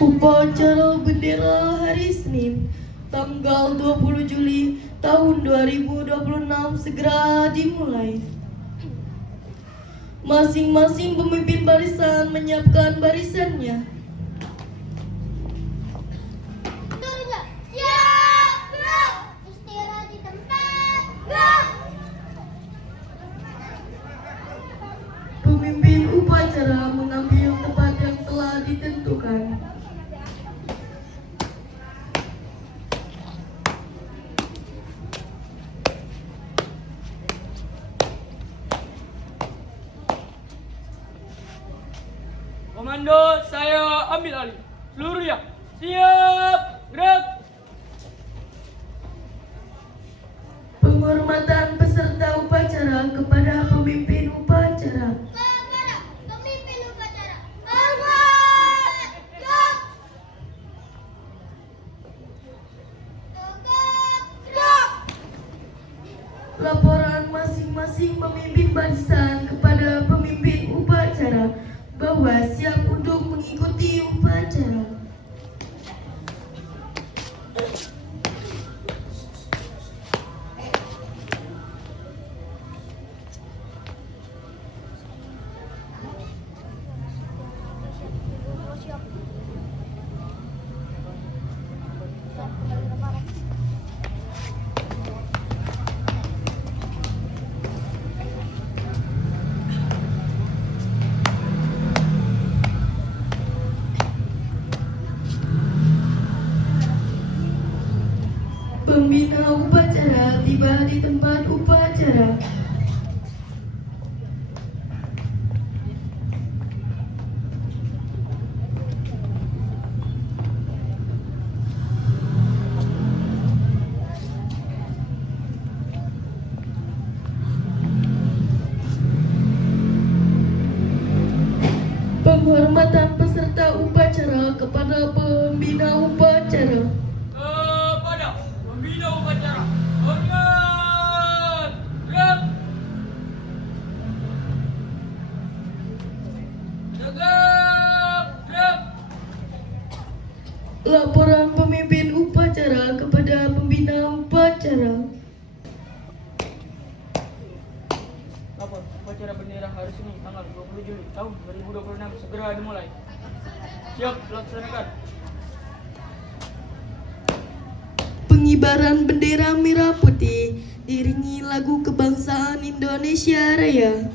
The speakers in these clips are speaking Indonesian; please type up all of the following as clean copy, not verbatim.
Upacara bendera hari Senin, tanggal 20 Juli tahun 2026 segera dimulai. Masing-masing pemimpin barisan menyiapkan barisannya. Siap, gerak. Istirahat di tempat, gerak. Pemimpin upacara mengambil tempat yang telah ditentukan. Komando, saya ambil alih. Seluruhnya, siap, gerak. Penghormatan peserta upacara kepada pemimpin upacara. Kepada pemimpin upacara, hormat, gerak. Tegak, gerak. Laporan masing-masing pemimpin barisan kepada pemimpin upacara bahwa siap untuk mengikuti upacara. Pembina upacara tiba di tempat upacara. Penghormatan peserta upacara kepada pembina upacara. Kepada pembina upacara, hormat, gerak. Tegak, gerak. Laporan pemimpin upacara kepada pembina upacara. Lapor, upacara bendera hari Senin tanggal 20 Juli tahun 2026 segera dimulai. Siap, laksanakan. Pengibaran bendera merah putih diiringi lagu kebangsaan Indonesia Raya.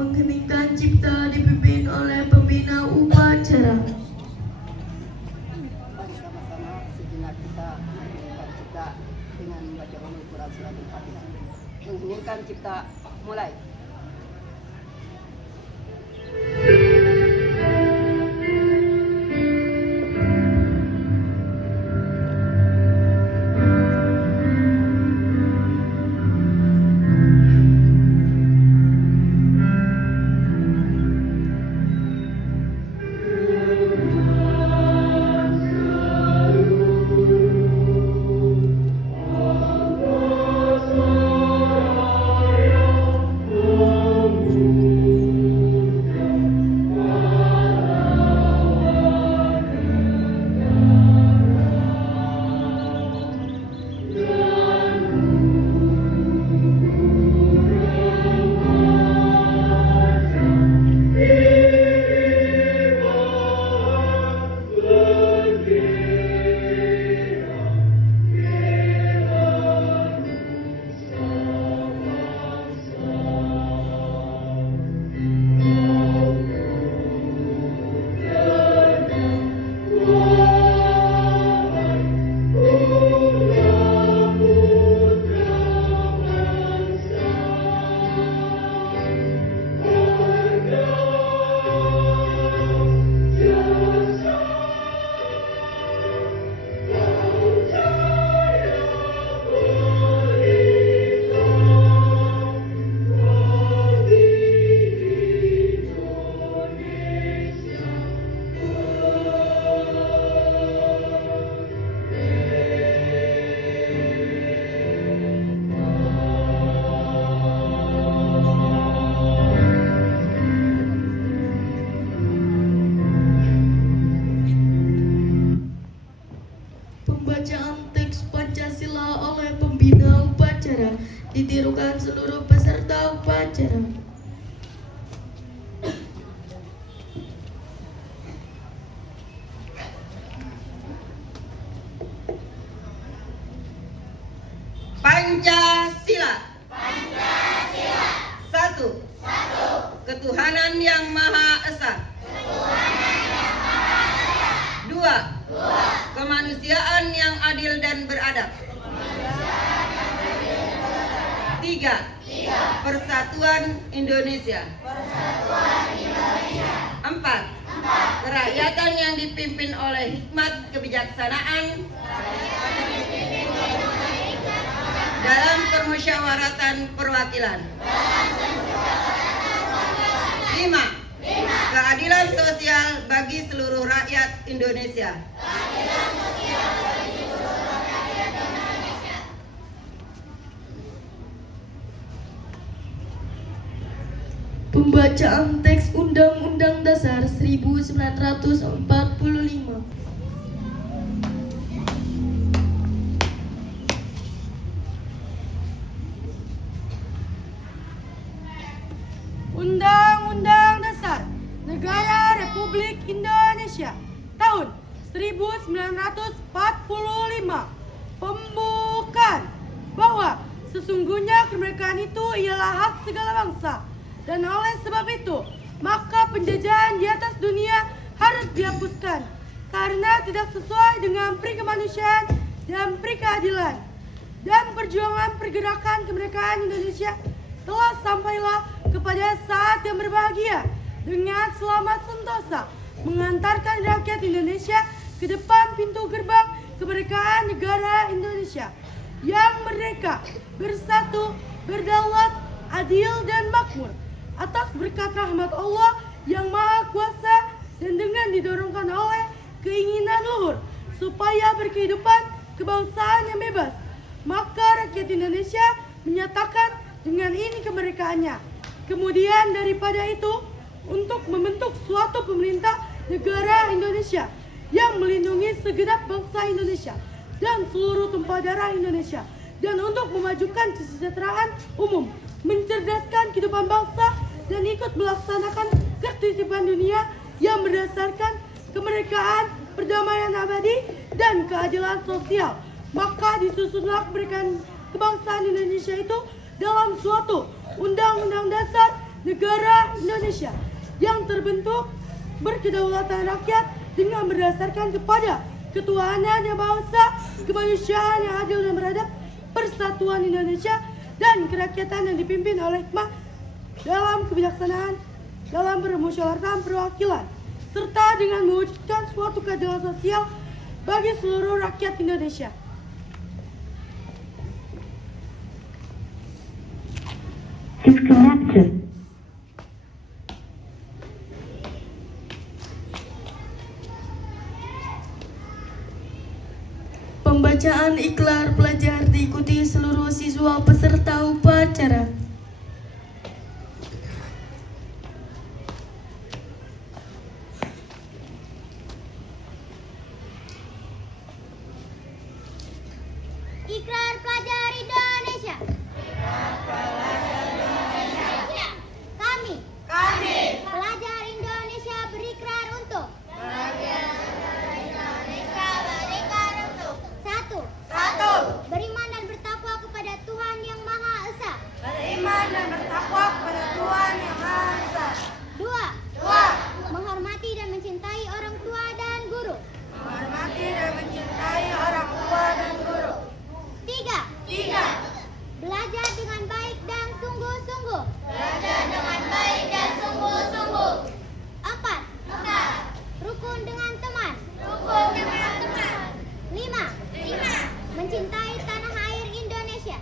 mengheningkan cipta dipimpin oleh pembina upacara. Mari sama-sama sejenak kita mengheningkan cipta dengan membaca Ummul Quran Surat Al-Fatihah. Mengheningkan cipta, mulai. Pembacaan teks Pancasila oleh pembina upacara ditirukan seluruh peserta upacara. Pancasila. Satu. Ketuhanan yang Maha Esa. Dua. Kemanusiaan yang adil dan beradab. Tiga. Persatuan Indonesia. Empat. Kerakyatan yang dipimpin oleh hikmat kebijaksanaan dalam permusyawaratan perwakilan. 5. Keadilan sosial bagi seluruh rakyat Indonesia. Pembacaan teks Undang-Undang Dasar 1945. Undang-Undang Dasar Negara Republik Indonesia tahun 1945 pembukaan bahwa sesungguhnya kemerdekaan itu ialah hak segala bangsa, dan oleh sebab itu maka penjajahan di atas dunia harus dihapuskan karena tidak sesuai dengan peri kemanusiaan dan peri keadilan. Dan perjuangan pergerakan kemerdekaan Indonesia telah sampailah kepada saat yang berbahagia dengan selamat sentosa mengantarkan rakyat Indonesia ke depan pintu gerbang kemerdekaan negara Indonesia yang merdeka, bersatu, berdaulat, adil dan makmur atas berkat rahmat Allah yang Maha Kuasa dan dengan didorongkan oleh keinginan luhur supaya berkehidupan kebangsaan yang bebas. Maka rakyat Indonesia menyatakan dengan ini kemerdekaannya. Kemudian daripada itu, untuk membentuk suatu pemerintah negara Indonesia yang melindungi segenap bangsa Indonesia dan seluruh tumpah darah Indonesia, dan untuk memajukan kesejahteraan umum, mencerdaskan kehidupan bangsa, dan ikut melaksanakan ketertiban dunia yang berdasarkan kemerdekaan, perdamaian abadi, dan keadilan sosial. Maka disusunlah kemerdekaan kebangsaan Indonesia itu dalam suatu Undang-Undang Dasar negara Indonesia yang terbentuk berkedaulatan rakyat dengan berdasarkan kepada ketuhanan yang Maha Esa, kemanusiaan yang adil dan beradab, persatuan Indonesia, dan kerakyatan yang dipimpin oleh hikmah dalam kebijaksanaan, dalam permusyawaratan perwakilan, serta dengan mewujudkan suatu keadilan sosial bagi seluruh rakyat Indonesia. Disconnected. Pembacaan ikrar pelajar diikuti seluruh siswa peserta upacara. Ikrar pelajar Indonesia. Kami, pelajar Indonesia berikrar untuk satu, beriman dan bertakwa kepada Tuhan Yang Maha Esa. Dua, menghormati dan mencintai orang tua dan guru. Tiga, belajar dengan baik dan sungguh-sungguh. Empat, rukun dengan teman. Lima, mencintai tanah air Indonesia.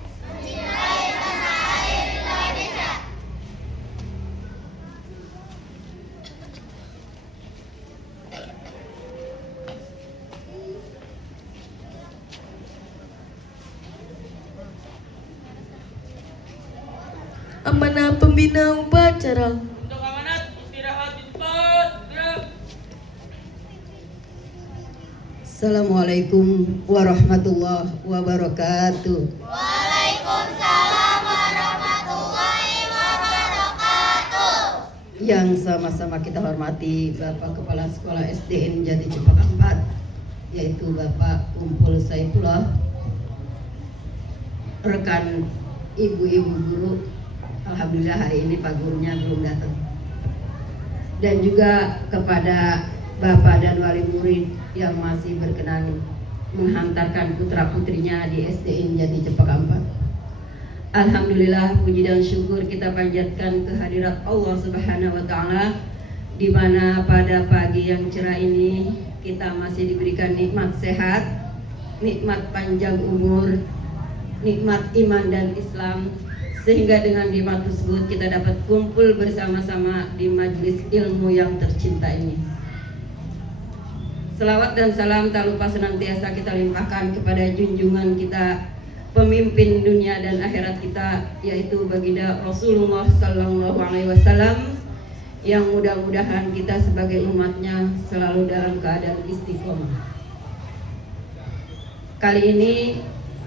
Amanah pembina upacara. Untuk amanat, istirahat di tempat. Gerak. Assalamualaikum warahmatullahi wabarakatuh. Waalaikumsalam warahmatullahi wabarakatuh. Yang sama-sama kita hormati Bapak Kepala Sekolah SDN Jati Cempaka 4, yaitu Bapak Kumpul Saifullah, rekan ibu-ibu guru. Alhamdulillah hari ini Pak gurunya belum datang. Dan juga kepada Bapak dan wali murid yang masih berkenan menghantarkan putra-putrinya di SDN Jati Cempaka 4. Alhamdulillah, puji dan syukur kita panjatkan kehadirat Allah Subhanahu wa taala, di mana pada pagi yang cerah ini kita masih diberikan nikmat sehat, nikmat panjang umur, nikmat iman dan Islam, sehingga dengan nikmat tersebut kita dapat kumpul bersama-sama di majelis ilmu yang tercinta ini. Selawat dan salam tak lupa senantiasa kita limpahkan kepada junjungan kita, pemimpin dunia dan akhirat kita, yaitu baginda Rasulullah Sallallahu Alaihi Wasallam, yang mudah-mudahan kita sebagai umatnya selalu dalam keadaan istiqomah. Kali ini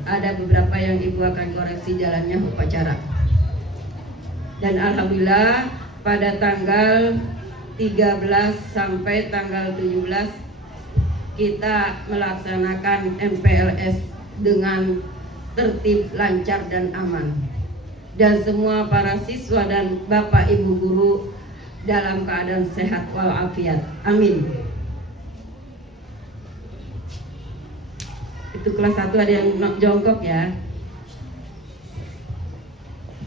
ada beberapa yang ibu akan koreksi jalannya upacara. Dan alhamdulillah pada tanggal 13 sampai tanggal 17 kita melaksanakan MPLS dengan tertib, lancar dan aman. Dan semua para siswa dan bapak ibu guru dalam keadaan sehat walafiat. Amin. Itu kelas 1 ada yang jongkok ya.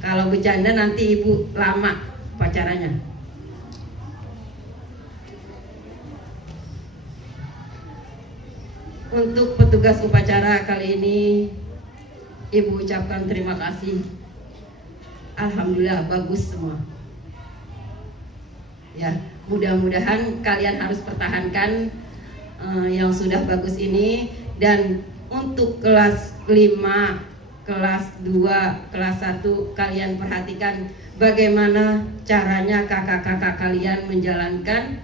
Kalau bercanda nanti ibu lama pacarannya. Untuk petugas upacara kali ini ibu ucapkan terima kasih. Alhamdulillah bagus semua. Ya, mudah-mudahan kalian harus pertahankan yang sudah bagus ini. Dan untuk kelas 5, kelas 2, kelas 1 kalian perhatikan bagaimana caranya kakak-kakak kalian menjalankan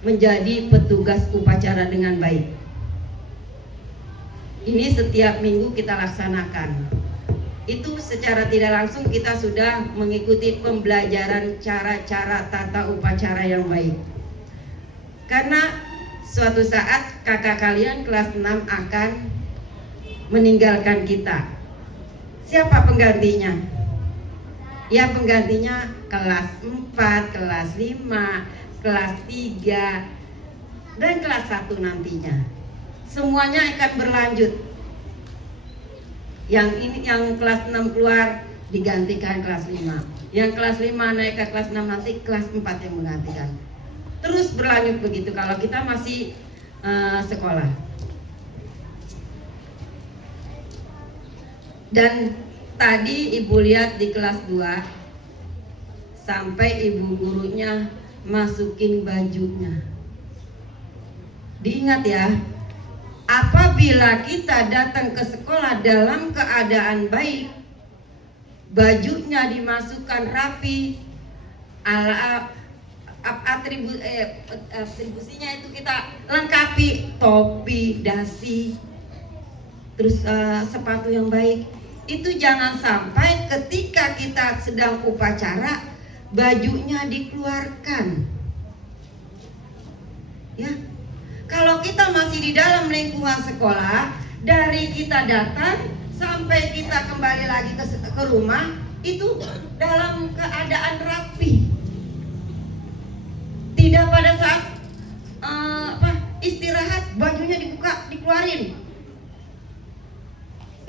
menjadi petugas upacara dengan baik. Ini setiap minggu kita laksanakan. Itu secara tidak langsung kita sudah mengikuti pembelajaran cara-cara tata upacara yang baik. Karena suatu saat kakak kalian kelas 6 akan meninggalkan kita. Siapa penggantinya? Ya penggantinya kelas 4, kelas 5, kelas 3, dan kelas 1 nantinya. Semuanya akan berlanjut. Yang kelas 6 keluar digantikan kelas 5. Yang kelas 5 naik ke kelas 6 nanti kelas 4 yang menggantikan. Terus berlanjut begitu kalau kita masih sekolah. Dan tadi Ibu lihat di kelas 2 sampai ibu gurunya masukin bajunya. Diingat ya, apabila kita datang ke sekolah dalam keadaan baik, bajunya dimasukkan rapi, atribusinya itu kita lengkapi, topi, dasi, terus sepatu yang baik. Itu jangan sampai ketika kita sedang upacara bajunya dikeluarkan. Ya. Kalau kita masih di dalam lingkungan sekolah, dari kita datang sampai kita kembali lagi ke rumah itu dalam keadaan rapi. Tidak pada saat istirahat bajunya dibuka, dikeluarin.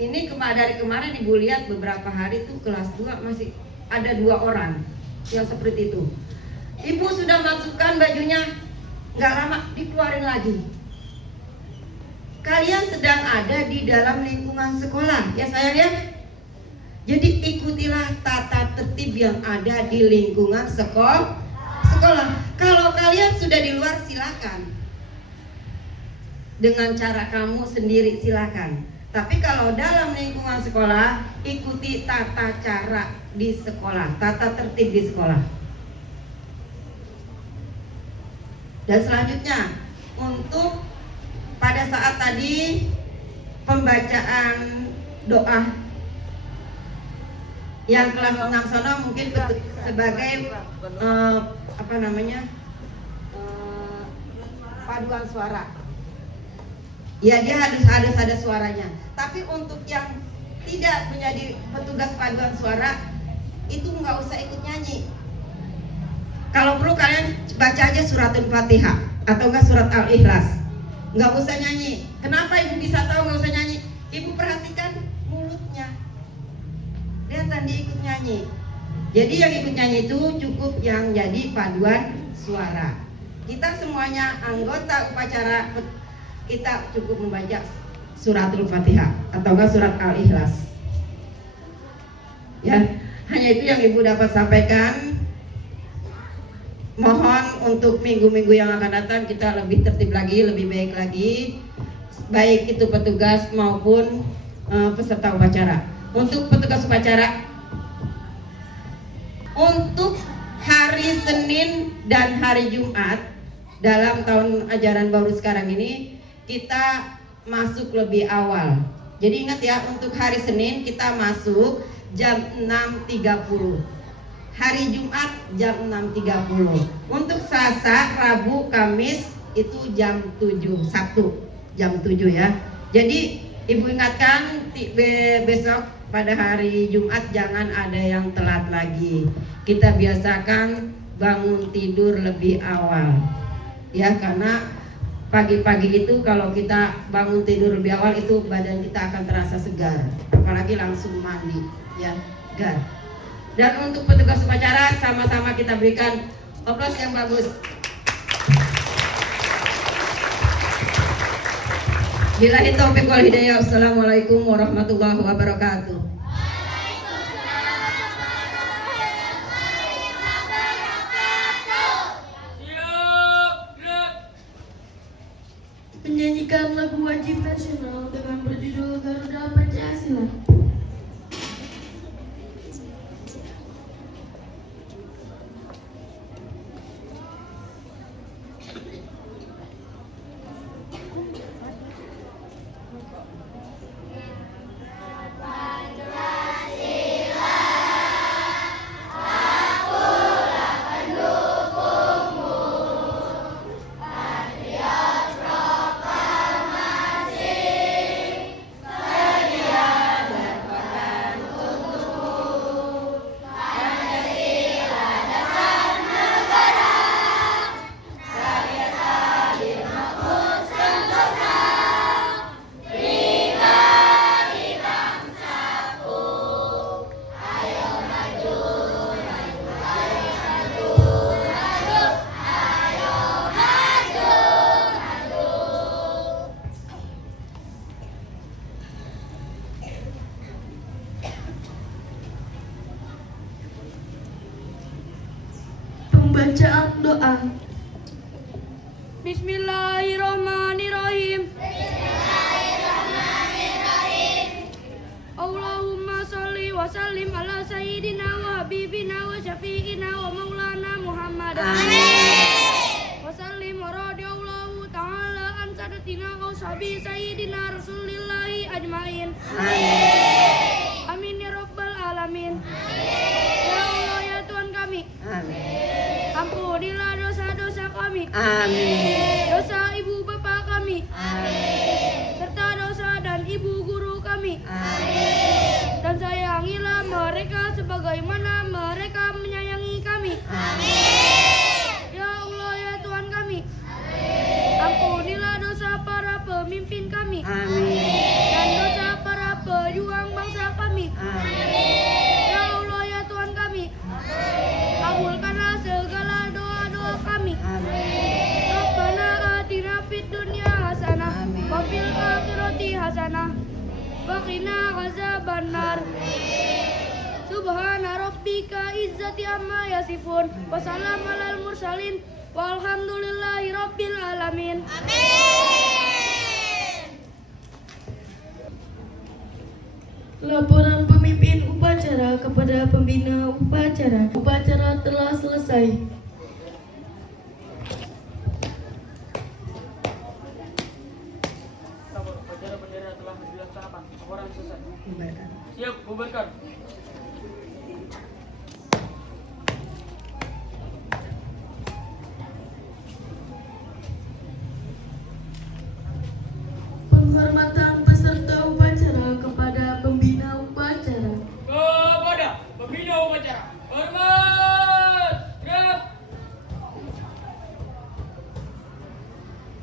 Ini dari kemarin Ibu lihat beberapa hari tuh kelas 2 masih ada 2 orang yang seperti itu. Ibu sudah masukkan bajunya, nggak lama dikeluarin lagi. Kalian sedang ada di dalam lingkungan sekolah, ya sayang ya. Jadi ikutilah tata tertib yang ada di lingkungan sekolah. Kalau kalian sudah di luar silakan. Dengan cara kamu sendiri silakan. Tapi kalau dalam lingkungan sekolah, ikuti tata cara di sekolah, tata tertib di sekolah. Dan selanjutnya, untuk pada saat tadi pembacaan doa yang kelas 6 sana mungkin sebagai paduan suara. Ya dia harus ada suaranya. Tapi untuk yang tidak menjadi petugas paduan suara itu nggak usah ikut nyanyi. Kalau perlu kalian baca aja suratul Fatihah atau enggak surat Al-Ikhlas. Nggak usah nyanyi. Kenapa ibu bisa tahu nggak usah nyanyi? Ibu perhatikan mulutnya. Kelihatan dia ikut nyanyi. Jadi yang ikut nyanyi itu cukup yang jadi paduan suara. Kita semuanya anggota upacara, kita cukup membaca suratul Fatihah atau enggak surat Al-Ikhlas. Ya, hanya itu yang Ibu dapat sampaikan. Mohon untuk minggu-minggu yang akan datang kita lebih tertib lagi, lebih baik lagi, baik itu petugas maupun peserta upacara. Untuk petugas upacara, untuk hari Senin dan hari Jumat dalam tahun ajaran baru sekarang ini kita masuk lebih awal. Jadi ingat ya, untuk hari Senin kita masuk jam 6.30. Hari Jumat jam 6.30. Untuk Selasa, Rabu, Kamis itu jam 7, Sabtu jam 7 ya. Jadi Ibu ingatkan besok pada hari Jumat jangan ada yang telat lagi. Kita biasakan bangun tidur lebih awal. Ya, karena pagi-pagi itu kalau kita bangun tidur lebih awal itu badan kita akan terasa segar, apalagi langsung mandi, ya, segar. Dan untuk petugas upacara sama-sama kita berikan aplaus yang bagus. Billahi taufiq wal hidayah. Assalamualaikum warahmatullahi wabarakatuh. Menyanyikan lagu wajib nasional dengan berjudul Garuda Pancasila. dalam doa. Bismillahirrahmanirrahim. Allahumma sholli wa sallim ala sayyidina wa habibina wa syafi'ina wa maulana Muhammad. Wa sallim wa radiyallahu ta'ala an sadatina wa sahbi sayyidina rasulillahi ajmain. Amin ya rabbal alamin. Ya Allah ya Tuhan kami, Amin. ampunilah dosa-dosa kami, Amin. dosa ibu bapak kami, Amin. serta dosa dan ibu guru kami. Amin. Dan sayangilah mereka sebagaimana mereka menyayangi kami. Ya Allah ya Tuhan kami, ampunilah dosa para pemimpin kami Amin. dan dosa para pejuang bangsa kami. Ya Allah ya Tuhan kami, kabulkanlah segala doa-doa kami. Rabbana atina fid dunya hasanah wa fil akhirati hasanah wa qina azabannar. Subhana rabbika izzati amma yasifun wa salamun alal mursalin walhamdulillahi rabbil alamin. Laporan pemimpin upacara kepada pembina upacara. Upacara telah selesai. Lapor upacara bendera telah dilaksanakan. Laporan selesai. Bubarkan. Siap, bubarkan. Penghormatan peserta upacara kepada pembina upacara. Kepada pembina upacara. Hormat. Gerak.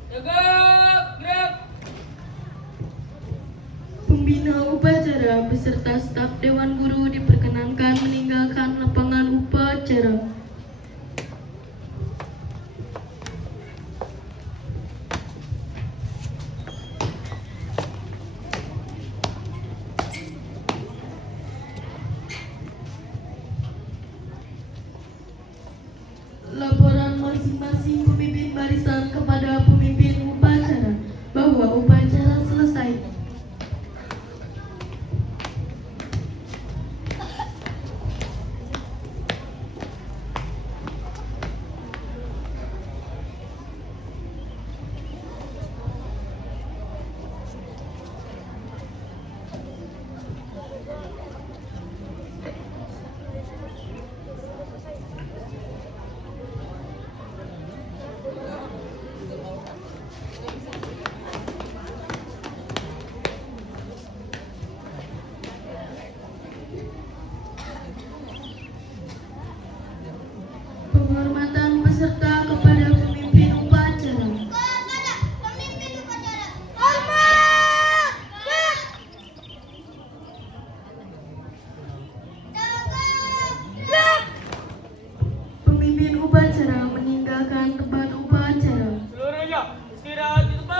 Tegak. Gerak. Pembina upacara beserta staf Dewan Guru diperkenankan meninggalkan lapangan upacara. Laporan masing-masing pemimpin barisan kepada pemimpin upacara bahwa upacara selesai. Penghormatan peserta kepada pemimpin upacara. Kepada pemimpin upacara. Pemimpin upacara meninggalkan tempat upacara. Seluruhnya istirahat di tempat.